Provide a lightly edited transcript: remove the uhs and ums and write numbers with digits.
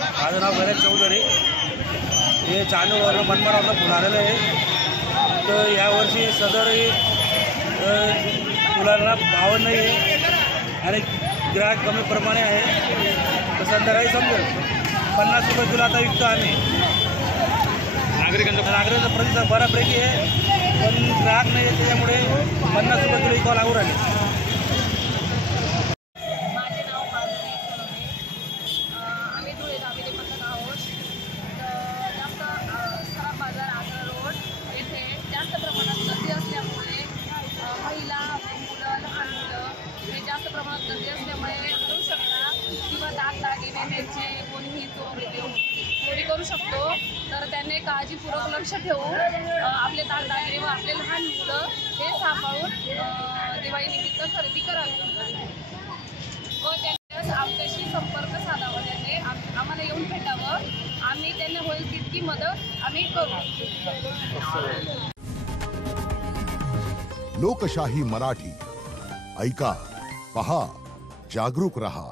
माझं नाव गणेश चौधरी. हे चांदूरवरून मनमाडवरून फुल आलेलं आहे. तर यावर्षी सदर फुलांना भाव नाही आहे आणि ग्राहक कमी प्रमाणे आहे. तर संध्याकाळी समजेल 50 रुपये किलो आता विकतो आम्ही. नागरिकांचा प्रतिसाद बऱ्यापैकी आहे, पण ग्राहक नाही आहे, त्याच्यामुळे 50 रुपये किलो विकावं लागू राहिले. माझे नाव माधुरी सोनवणे. आम्ही धुळे गावीले पथक आहोत. जास्त खराब बाजार आग्रा रोड येथे जास्त प्रमाणात गर्दी असल्यामुळे महिला, मुलं, लहान मुलं हे जास्त प्रमाणात गर्दी असल्यामुळे करू शकता किंवा दाग दागिने त्यांचे कोणीही चोरी करू शकतो. तर त्यांनी काळजीपूर्वक लक्ष ठेवून आपले दाग दागिने व आपले लहान मुलं हे सांभाळून दिवाळीनिमित्त खरेदी करावी व त्यांनी आमच्याशी संपर्क साधावा. त्यांनी आम्हाला येऊन भेटावं. आम्ही त्यांना होईल तितकी मदत आम्ही करू. लोकशाही मराठी ऐका, पहा, जागरूक रहा.